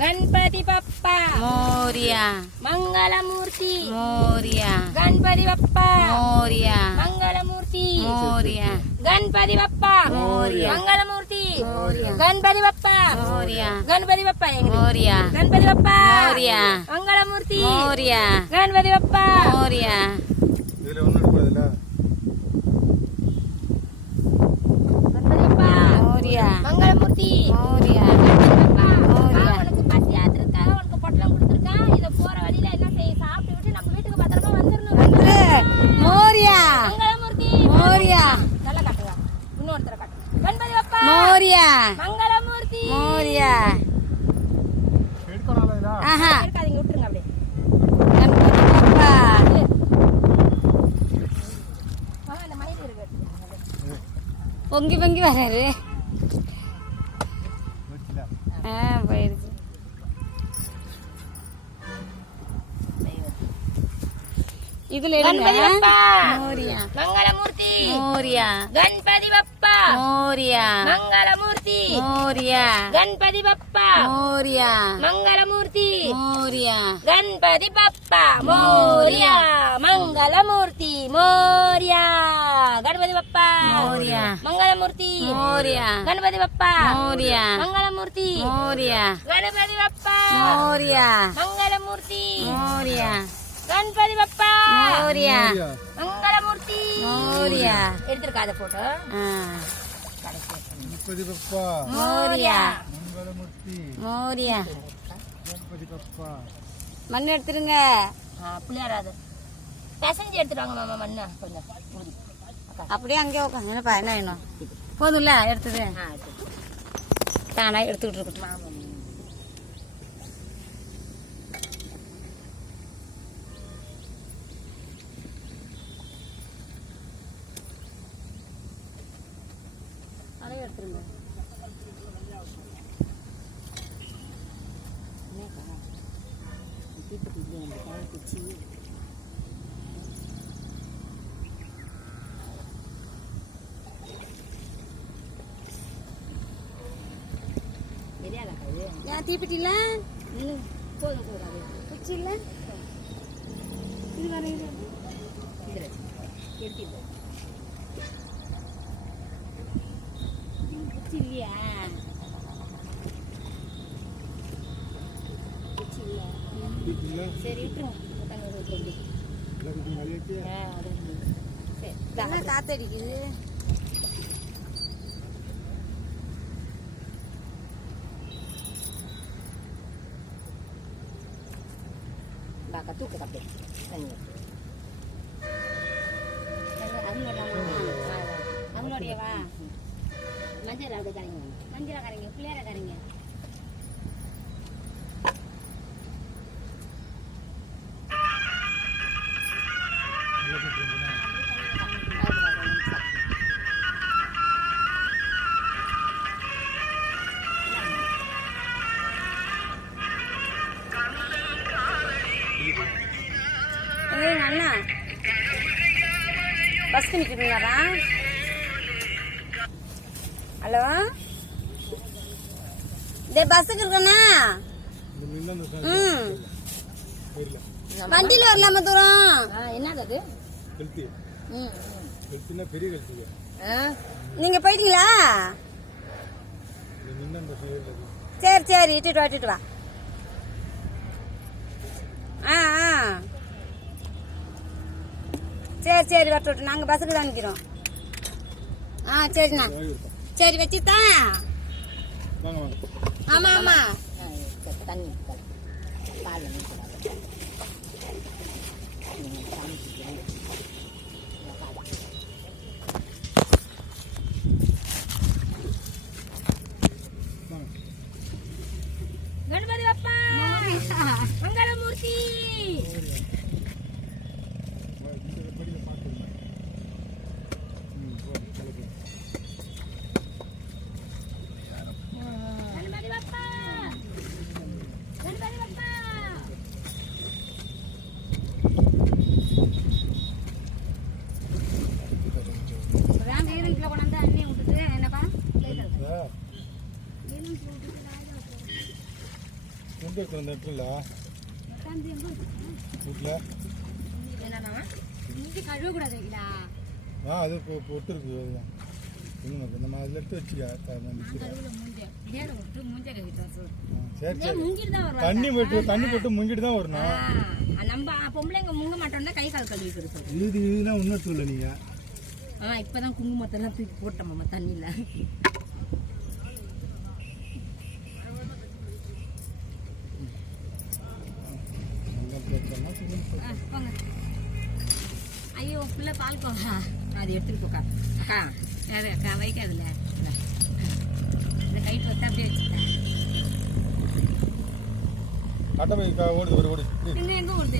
गणपती बाप्पा मोरया मंगलमूर्ती मोरया गणपती बाप्पा मोरया मंगलमूर्ती मोरया गणपती बाप्पा मोरया मंगलमूर्ती मोरया गणपती बाप्पा मोरया गणपती बाप्पा मोरया गणपती बाप्पा मोरया मंगलमूर्ती मोरया गणपती बाप्पा मोरया இதுல ஒண்ணு எடுப்பதில்ல गणपती बाप्पा मोरया मंगलमूर्ती मोरया உனக்கு பசி ஆத்திரக்காக உனக்கு பொட்டலம் கொடுத்துருக்கான். இதை போற வழியில என்ன செய்ய சாப்பிட்டு விட்டு நம்ம வீட்டுக்கு பத்திரமா வந்துடணும். मोरया மங்களமூர்த்தி मोरया நல்லா காட்டுவா. இன்னொருத்தர காட்டு. கணபதி அப்பா मोरया மங்களமூர்த்தி मोरया எடுக்கறனால இதா ஆஹா இருக்காதீங்க விட்டுருங்க அப்படியே. गणपति बाप्पा அந்த மயில் இருக்கு. பொங்கி பொங்கி வராரு வெச்சில போயிடுச்சு இதுல கணபதி அப்பா मोरया மங்களமூர்த்தி मोरया கணபதி அப்பா मोरया மங்களமூர்த்தி मोरया கணபதி அப்பா मोरया மங்களமூர்த்தி मोरया गणपति बप्पा मोरिया मंगलमूर्ति मोरिया गणपति बप्पा मोरया मंगलमूर्ति मोरया गणपति बप्पा मोरया मंगलमूर्ति मोरया गणपति बप्पा मोरया मंगलमूर्ति मोरया गणपति बप्पा मोरया मंगलमूर्ति मोरया எடுத்துருக்காத போட்டோ गणपति बप्पा मोरया मंगलमूर्ति मोरया गणपति बप्पा மண் எடுத்துருங்க பிள்ளையாராது பெசஞ்சு எடுத்துட்டு வாங்க மாமா மண்ணு கொஞ்சம் ஊதி. அப்படியே அங்கேயே உட்காந்து என்னப்பா என்ன வேணும் போதும்ல எடுத்தது தானா எடுத்துக்கிட்டு இருக்கட்டும் அதையும் எடுத்துருங்க ஏன் தீப்பெட்டி இல்ல போதும் போதும் குச்சி இல்ல இது வேற இது எடுத்து குச்சி இல்லையா குச்சி இல்ல இல்ல சரி விட்டுருங்க எல்லாத்துக்கும் மரியாதை என்ன காத்தடிக்குது bakal tuh kita deh. அவங்களோட dia மஞ்சள் அப்படியே கரைங்க. மஞ்சள் கரைங்க பிள்ளையார கரைங்க அண்ணா பஸ்க்கு நிற்கிறீங்களாரா ஹலோ இதே பஸ்ஸுக்கு இருக்கண்ணா ம் வண்டியில் வரலாமா தூரம் என்னது அது? ஹெல்த்தி ஹெல்த்தினா பெரிய ஹெல்த்திங்க நீங்க போயிட்டீங்களா நின்ன அந்த சைடுல சரி சரி இட்டுட்டு வா ஆ சரி சரி வரட்டு நாங்கள் பஸ்ஸுக்கு தான் நிற்கிறோம் சரிண்ணா சரி வச்சுட்டா வாங்க வாங்க ஆமாம் ஆமாம் தண்ணி பால் गणपति बप्पा मंगलमूर्ति गणपति बप्पा गणपति बप्पा எங்கே இருக்கிற அந்த இடத்துல வீட்டில் என்னன்னா இஞ்சி கழுவக்கூடாது வைக்கலா அது பொட்டு இருக்கு அதுதான் இன்னும் இருக்கு நம்ம அதில் எடுத்து வச்சுக்க சரி சரி தண்ணி போட்டு முங்கிட்டு தான் வரணும் நம்ம பொம்பளைங்க முங்க மாட்டோம்னா கை கால் கழுவி கொடுப்போம் இதெல்லாம் ஒன்றும் எடுத்து இல்லை நீங்கள் இப்பதான் குங்குமத்தெல்லாம் தூக்கி போட்டோம்மா தண்ணியில ஐயோ பிள்ளை பால் கோவா அது எடுத்துட்டு போக்கா அக்கா அக்கா வைக்காதுல்ல இந்த கைட்டு வத்தா அப்படியே வச்சுட்டேன் கட்ட போய் ஓடுது ஒரு ஓடு இங்க எங்க ஓடுது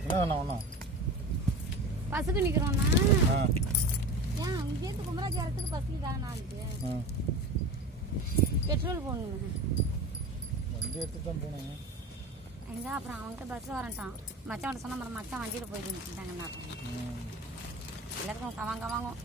என்ன வேணா ஒன்றா பசுக்கு நிக்கிறோம்னா ஆ ஏன் இங்கேருந்து குமராஜ் இடத்துக்கு பசுக்கு தானான்ட்டு பெட்ரோல் போடணும் வண்டி எடுத்துட்டு தான் போனேன் எங்க அப்புறம் அவன்கிட்ட பஸ் வரட்டான் மச்சான் சொன்ன மாதிரி மச்சான் வண்டியில் போயிட்டு இருந்துட்டாங்கண்ணா எல்லாத்துக்கும் கவாங்க வாங்கும்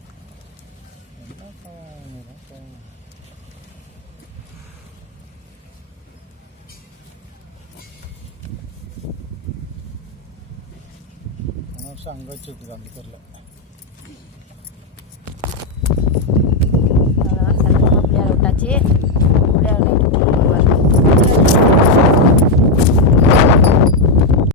அங்கே வச்சு விட்டுருக்காங்க தெரியல